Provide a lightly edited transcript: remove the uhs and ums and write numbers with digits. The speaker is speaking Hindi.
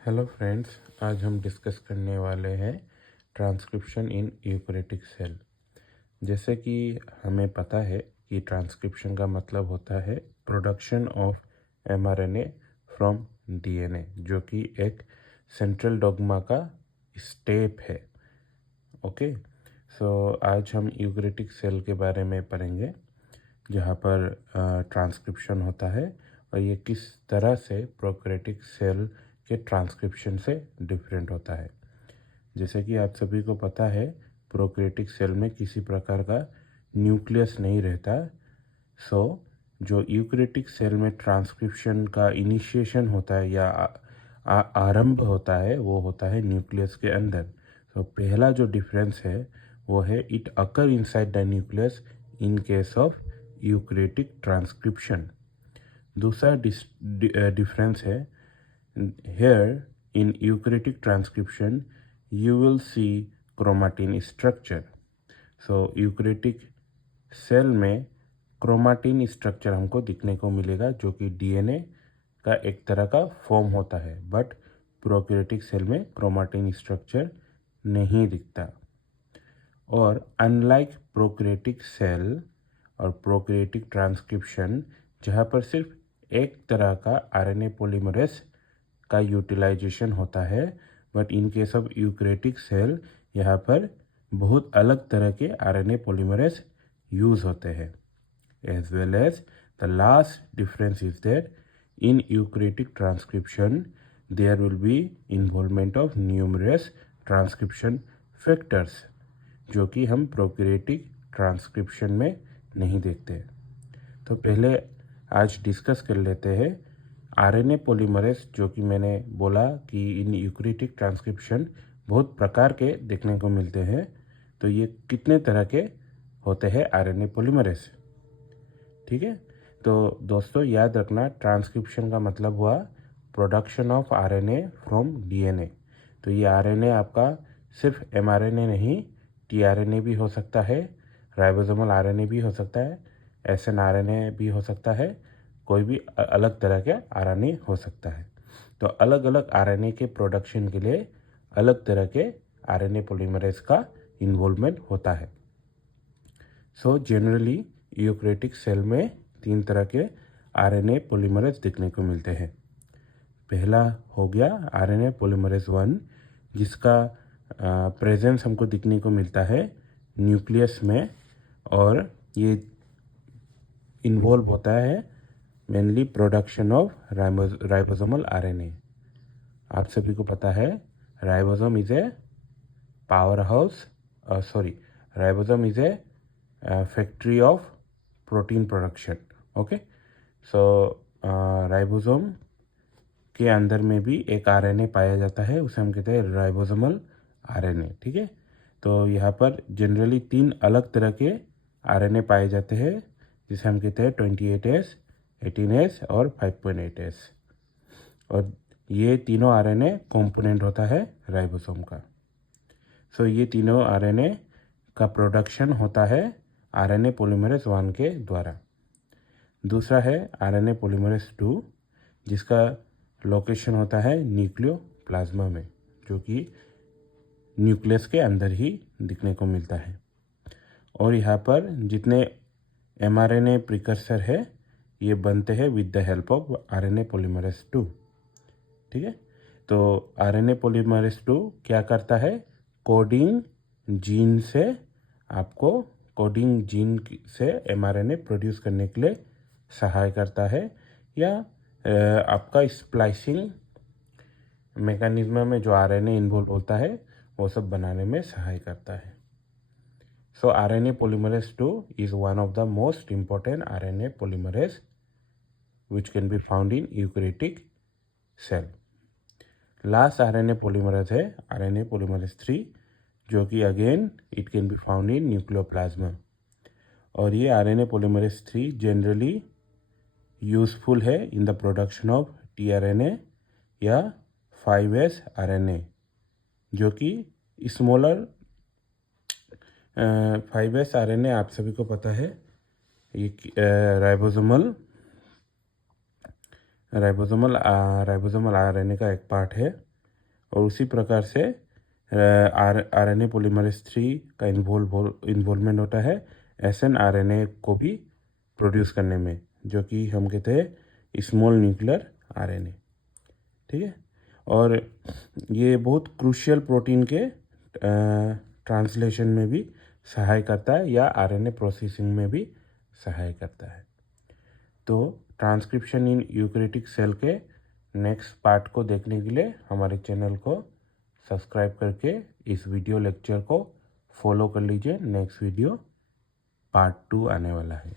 हेलो फ्रेंड्स, आज हम डिस्कस करने वाले हैं ट्रांसक्रिप्शन इन यूकैरियोटिक सेल। जैसे कि हमें पता है कि ट्रांसक्रिप्शन का मतलब होता है production of mRNA from DNA, जो कि एक सेंट्रल डॉग्मा का स्टेप है। ओके, सो आज हम यूकैरियोटिक सेल के बारे में पढ़ेंगे, जहाँ पर ट्रांसक्रिप्शन होता है और ये किस तरह से प्रोकैरियोटिक सेल के ट्रांसक्रिप्शन से डिफरेंट होता है। जैसे कि आप सभी को पता है, प्रोकैरियोटिक सेल में किसी प्रकार का न्यूक्लियस नहीं रहता। सो जो यूकैरियोटिक सेल में ट्रांसक्रिप्शन का इनिशिएशन होता है या आरंभ होता है, वो होता है न्यूक्लियस के अंदर। तो पहला जो डिफरेंस है वो है it occur inside the nucleus in case of eukaryotic transcription. दूसरा डिफरेंस है, here in eukaryotic transcription you will see chromatin structure. So eukaryotic cell में क्रोमाटिन स्ट्रक्चर हमको दिखने को मिलेगा, जो कि डीएनए का एक तरह का फॉर्म होता है। बट प्रोकैरियोटिक सेल में क्रोमाटिन स्ट्रक्चर नहीं दिखता। और अनलाइक प्रोकैरियोटिक सेल और प्रोकैरियोटिक ट्रांसक्रिप्शन, जहाँ पर सिर्फ एक तरह का आरएनए पॉलीमरेज का यूटिलाइजेशन होता है, but in case of eukaryotic cell यहाँ पर बहुत अलग तरह के आरएनए पॉलीमरेज यूज होते हैं। As well as the last difference is that in eukaryotic transcription there will be involvement of numerous transcription factors, जो कि हम प्रोकैरियोटिक ट्रांसक्रिप्शन में नहीं देखते। तो पहले आज डिस्कस कर लेते हैं आरएनए पॉलीमरेज, जो कि मैंने बोला कि इन यूकैरियोटिक ट्रांसक्रिप्शन बहुत प्रकार के देखने को मिलते हैं। तो ये कितने तरह के होते हैं आरएनए पॉलीमरेज, ठीक है। तो दोस्तों याद रखना, ट्रांसक्रिप्शन का मतलब हुआ production of RNA from DNA. तो ये आरएनए आपका सिर्फ एमआरएनए नहीं, टीआरएनए भी हो सकता है, राइबोसोमल आरएनए भी हो सकता है, एसएनआरएनए भी हो सकता है, कोई भी अलग तरह के आरएनए हो सकता है। तो अलग अलग आरएनए के प्रोडक्शन के लिए अलग तरह के आरएनए पॉलीमरेज का इन्वॉल्वमेंट होता है। सो जनरली यूकैरियोटिक सेल में 3 तरह के आरएनए पॉलीमरेज दिखने को मिलते हैं। पहला हो गया आरएनए पॉलीमरेज 1, जिसका प्रेजेंस हमको दिखने को मिलता है न्यूक्लियस में, और ये इन्वॉल्व होता है mainly production of ribosomal RNA. आप सभी को पता है ribosome is a power house, ribosome is a factory of protein production. Okay, so ribosome के अंदर में भी एक आरएनए पाया जाता है, उसे हम कहते हैं राइबोसोमल आरएनए, ठीक है। तो यहाँ पर जनरली 3 अलग तरह के आरएनए पाए जाते हैं, जिसे हम कहते हैं 28S, 18S और 5.8S। और ये तीनों आरएनए कंपोनेंट होता है राइबोसोम का। सो ये तीनों आरएनए का प्रोडक्शन होता है आरएनए पॉलीमरेज 1 के द्वारा। दूसरा है आरएनए पॉलीमरेज 2, जिसका लोकेशन होता है न्यूक्लियोप्लाज्मा में, जो कि न्यूक्लियस के अंदर ही दिखने को मिलता है। और यहाँ पर जितने एमआरएनए प्रिकर्सर है, ये बनते हैं with the help of RNA polymerase 2, ठीक है। तो आरएनए पॉलीमरेज 2 क्या करता है, कोडिंग जीन से आपको कोडिंग जीन से एमआरएनए प्रोड्यूस करने के लिए सहाय करता है, या आपका स्प्लाइसिंग मैकेनिज्म में जो आरएनए इन्वॉल्व होता है वो सब बनाने में सहाय करता है। सो RNA polymerase 2 is one of the most important RNA polymerase which can be found in eukaryotic cell. Last RNA polymerase है आरएनए पॉलीमरेज 3, जो कि again it can be found in nucleoplasm. और ये आरएनए पॉलीमरेज 3 जनरली यूजफुल है in the production of tRNA या 5S आरएनए, जो कि स्मॉलर 5S आरएनए आप सभी को पता है, ये राइबोसोमल आरएनए का एक पार्ट है, और उसी प्रकार से RNA पॉलीमरेज 3 का इन्वॉल्वमेंट होता है SNRNA को भी प्रोड्यूस करने में, जो कि हम कहते हैं स्मॉल न्यूक्लियर RNA। ठीक है, और ये बहुत क्रूशियल प्रोटीन के ट्रांसलेशन में भी सहाय करता है या RNA प्रोसेसिंग में भी सहाय करता है। तो ट्रांसक्रिप्शन इन यूकैरियोटिक सेल के नेक्स्ट पार्ट को देखने के लिए हमारे चैनल को सब्सक्राइब करके इस वीडियो लेक्चर को फॉलो कर लीजिए। नेक्स्ट वीडियो पार्ट 2 आने वाला है।